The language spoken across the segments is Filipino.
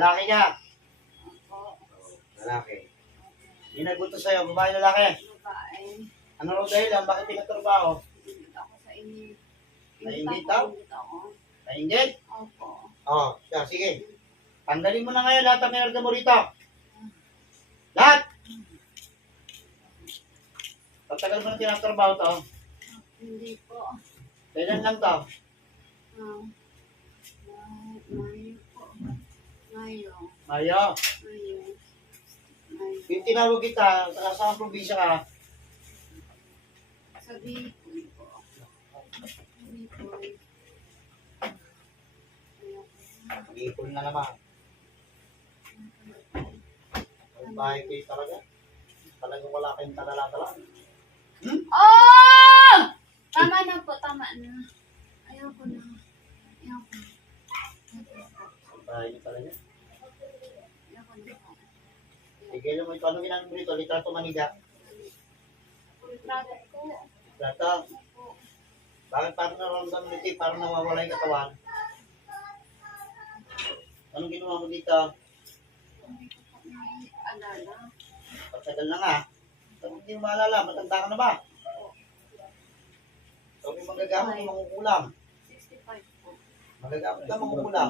Lalaki ka. Opo. Lalaki. Yung nagbuto sa'yo, babae lalaki. Babae. Ano raw dahilan? Bakit pinagtrabaho? Init ako sa init. Nainggit daw? Init ako. Nainggit? Opo. Sige. Tanggalin mo na ngayon lahat ng minarga mo rito. Lahat! Pagtagal mo na tinatrabaho to, Hindi po. kailan lang to? Mayo po. Mayo. Mayo. Mayo. Mayo. Yung tinawag kita, saan probinsya ka? Sa Bicol po. Bicol. Ipon na naman. Ang bahay kayo talaga. Talagang wala kayong talalatalan. Oh! Tama na po, tama na. Ayoko na. Ayoko na. Ang bahay niyo talaga. Ayoko na po. Sige, alam mo, paano ginagawa mo rito? Litrato Manila. Retrato po. Litrato. Opo. Bakit parang nararamdaman mo dito? Parang nawawala yung katawan. Anong ginawa mo dito? Hindi ko po alala. Pagsagal na nga. Sabi hindi mo maalala, matanda ka na ba? Sabi magagamit mo mangukulam. 65 po. Magagamit ka mangukulam.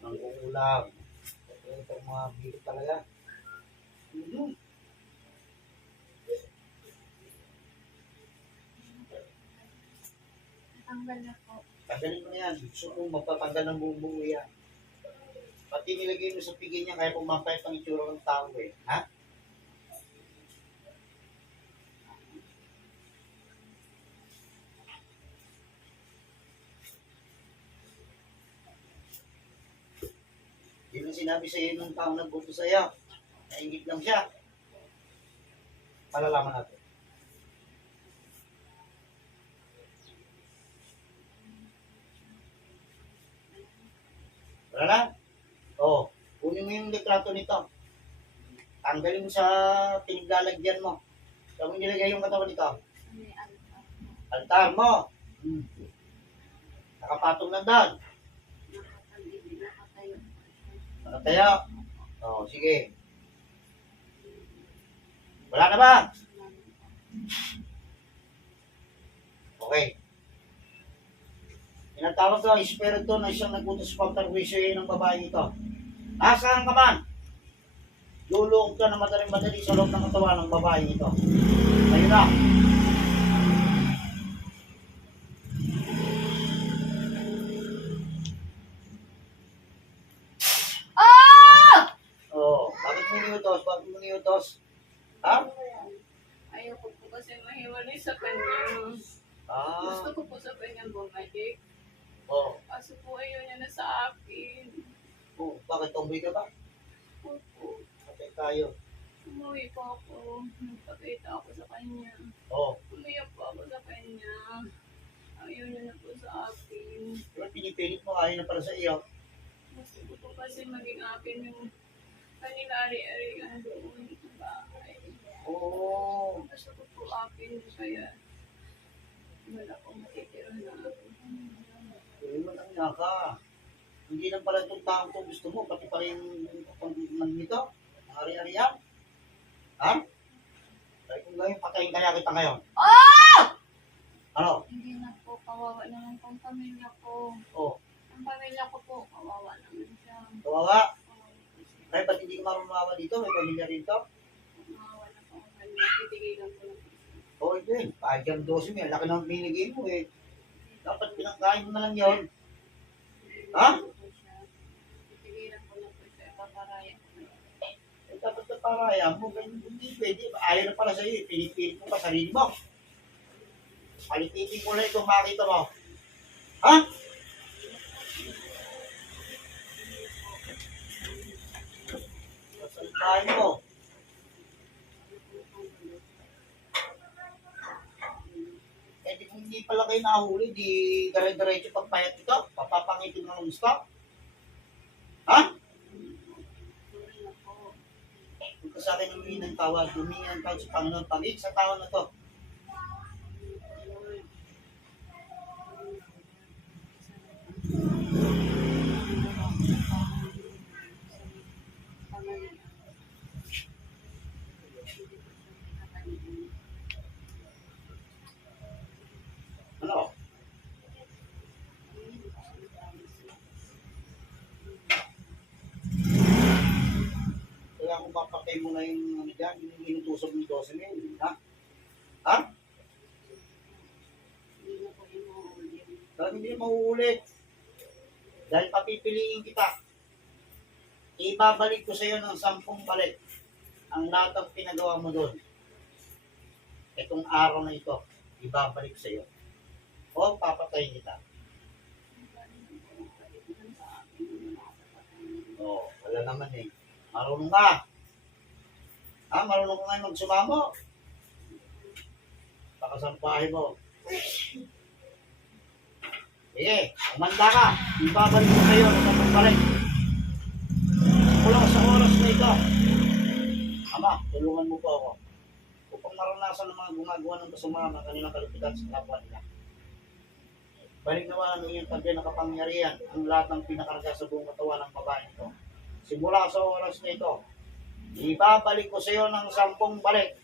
Mangukulam. Ito ang mga bigot talaga. Natanggal na po. Tanggalin mo na yan. Gusto mo magpatanggal ng buong buo yan. Pati nilagay mo sa pigil niya kaya pumapayat ang itsura ng tao eh. Ha? Yun ang sinabi sa iyo nung taong nagbuto sa iyo. Naingit lang siya. Palalaman natin. Wala na? Oo. Kunin mo yung litrato nito. Tanggalin mo sa pinaglalagyan mo. Saan mo nilagay yung katawan nito? May alta. Altar mo. Nakapatong lang doon. Nakatayo. Nakatayo. Oo, sige. Wala na ba? Okay. Tinatawag ko ang espiritu na isang nagbutos sa pagtarwisyo ng babae ito. Nasaan ka man? Luluog ka na madaling-madali sa loob ng katawan ng babae ito. Ayun na. Bakit mo niutos? Bakit mo niutos? Ha? Ayoko po kasi mahiwalay sa kanya. Gusto ko po sa kanya bumalik. Kaso po ayaw niya na sa akin. Bakit tomboy ka ba? Opo. Patay tayo. Umuwi po ako. Nagpakita ako sa kanya. Umiyak po ako sa kanya. Ayaw niya na po sa akin. Diba pinipilit mo? Ayaw na para sa iyo. Gusto ko po kasi maging akin yung kanila ari-arian doon sa bahay. Gusto ko po akin kaya wala akong matitira na ako. Walang nga ka. Hindi lang pala itong taong to gusto mo, pati pala yung nito, ang ari-arian. Ha? Dahil kung ngayon, patayin kaya kita ngayon. Ano? Hindi na po, kawawa naman po ang pamilya ko. Ang pamilya ko po, kawawa naman siya. Kawawa? Kawawa po siya. Kaya ba't hindi ka marumawa dito? May pamilya rito? Kawawa na po ang kanya. Titigilan ko lang po siya. Ito yun. Kahit yung 12 mo, laki ng binigay mo eh. Dapat pinangkain mo na lang yun. Ha? Titigilan ko lang po siya. Paparaya ko na. Dapat na paraya mo, ganyan hindi pwede. Ayaw na pala sa'yo, pinipilit mo pa sarili mo. Palipitin mo lang itong makita mo. Ha? Masalitahin mo. Kaya kung hindi pala kayo nahuli, di dire-diretso pagpayat ito. Papapangitin mo ng gusto. Ha? Huwag ka sa akin humingi ng tawad. Humingi ng tawad sa Panginoon. Pag-ibig sa tao na to. na yung ano dyan, yung inutusog ng 12,000. Ha? Ha? Talagang hindi na mauulit. Dahil papipiliin kita. Ibabalik ko sa iyo ng 10 balik ang lahat ng pinagawa mo doon. Itong araw na ito, ibabalik sa iyo. O papatayin kita. O, wala naman eh. Marunong ka. Ha? Marunong ka ngayon magsumamo. Pakasampahin mo. Sige, umanda ka. Ibabalik ko sa iyo ng 10 balik. Mula sa oras na ito. Ama, tulungan mo po ako upang maranasan ng mga gumagawa ng kasama ng kanilang kalupitan sa kapwa nila. Balik naman ang iyong tabi na kapangyarihan ang lahat ng pinakarga sa buong katawan ng babae ito. Simula sa oras na ito, ibabalik ko sa iyo ng 10 balik.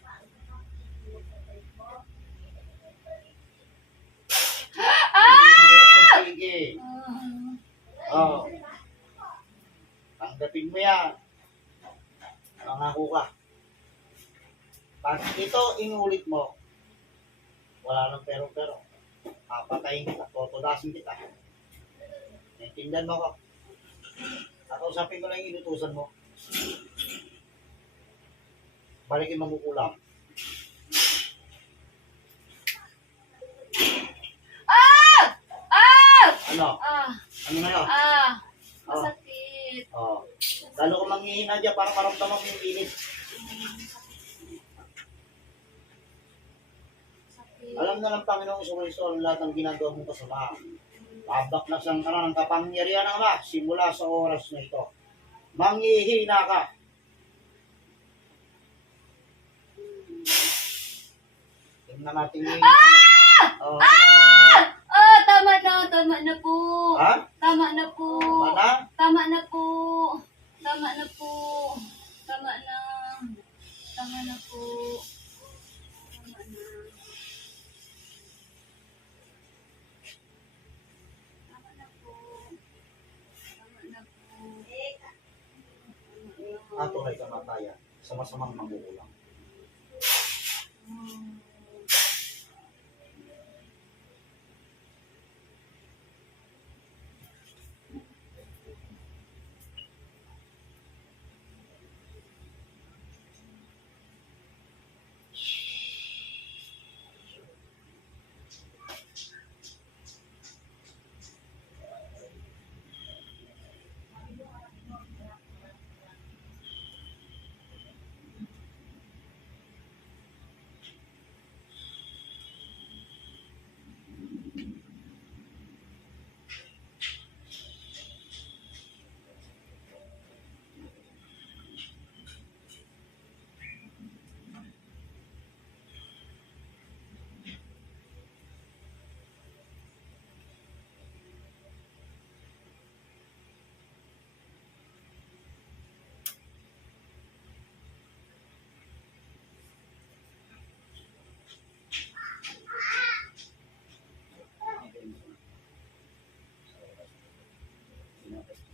Sige. Oh. Tanggapin mo yan. Nangako ka. Pag ito inulit mo, wala nang pero-pero. Papatayin kita, totodasin kita. Naintindihan mo ko. Kakausapin ko lang yung inutusan mo. Balikin mo kukulang. Ano? Ano na yun? Masakit. Oh. Lalo ko manghihina dyan para maramdaman mo yung init. Alam na ng Panginoong Iso ang lahat ng ginagawa mong kasama. Babaknasan ka na ng kapangyarihan ng Ama simula sa oras na ito. Manghihina ka. Tingnan natin yung... Oh, Tama na po. ha? Tama na po. Mana? Tama na po. Tama na po. Tama na. Tama na po. Tama na. Tama na po. Tama na po. Ato ay kamatayan sa masamang mangukulang.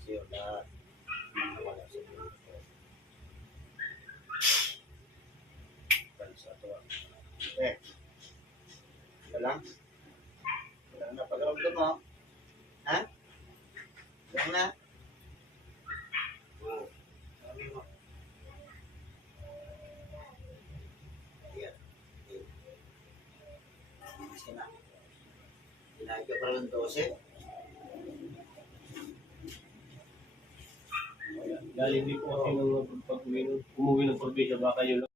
Sa'yo lahat ng nawala sa buhay ko. Dahil sa ito. Wala lang. Wala na pag-aramdam mo. Ha? Wala na. Oo. Sabi mo. Ayan. Sige na. Kinahin ka pa lang 12. Galing din po kasi nung pag umuwi ng probinsya, baka yun lang